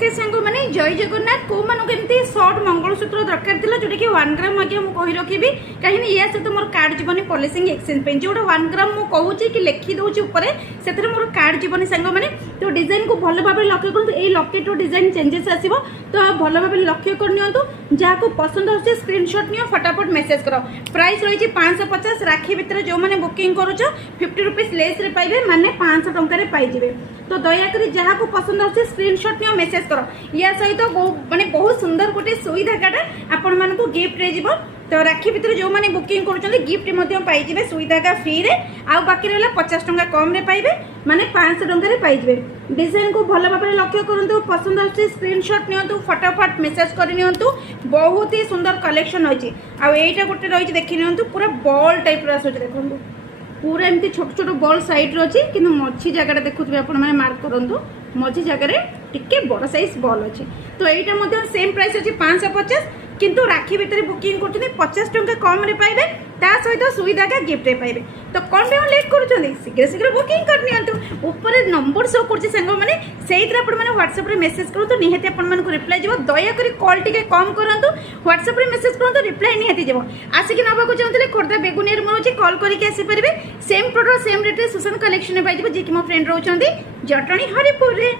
नमस्कार सांग मैंने जय जगन्नाथ को मानते सर्ट मंगलसूत्र दरकार था जोटा कि 1 ग्राम आगे मुझे कही रखी कहीं या सहित मोर कार्ड जीवन पॉलिसिंग एक्सचेंज जो 1 ग्राम मुझे कहूँ कि लिखी दूसरी से मोर कार्ड जीवन सांग मैंने तो डिजाइन को भल भाव लक्ष्य करूँ ये लकेट डिजाइन चेंजेस आसो तो भल भाव लक्ष्य कर जहाँ पसंद हो स्क्रीनशॉट नियो फटाफट मेसेज करो प्राइस रही 550 राखी भितर जो मैंने बुकिंग करुच 50 रुपीज लेस रे पाइबे माने 500 टंका पाइबे तो दयाकोरी जहाँ को पसंद आछे स्क्रीनशॉट नियो मेसेज करो या सहित माने बहुत सुंदर गोटे सुई धागाटा आपण मानकु गिफ्ट रे जीवो तो राखी भितर जो मैंने बुकिंग करुछन्ते गिफ्ट मध्य पाइबे सुई धागा फ्री रे आ बाकी रहला 50 टंका कम रे पाइबे माने 500 टंका रे पाइबे डिजाइन को भल भाव लक्ष्य करंतु पसंद आछे स्क्रीनशॉट नियंतु फटाफट मेसेज कर नियंतु बहुत ही सुंदर कलेक्शन होइछि आ एटा गोटे रहिछि देखि नियंतु पूरा बॉल टाइप रा सोच देखंतु पूरा एमती छोट छोट बॉल साइड रो अछि किंतु मझी जगह देखुथबे आपण माने मार्क करंतु मझी जगह टिके बड़ साइज बॉल अच्छे तो यहाँ मध्य सेम प्राइस अच्छे 550 किंतु राखी भितर बुकिंग कर 50 टंका कम रे पाइबे ता सहित सुई धागा गिफ्ट रे पाइबे तो कौन पे लेट करूछन शीघ्र शीघ्र बुकिंग कर नियंतु ऊपर नंबर शो करछि संग माने सेइतरा आपण माने व्हाट्सएप रे मेसेज करू तो निहाती आपण माने को रिप्लाई जेबो दया करी कॉल टिके कम करंतु व्हाट्सएप रे मेसेज करू तो रिप्लाई निहाती जेबो आसिक नबा को चाहतले खोर्दा बेगुनियर मोची कॉल करी के आसी परबे सेम प्रोडक्ट सेम रेट रे सुसन कलेक्शन पाइ जेबो जे कि मो फ्रेंड रहउछंती जटणी हरिपुर रे।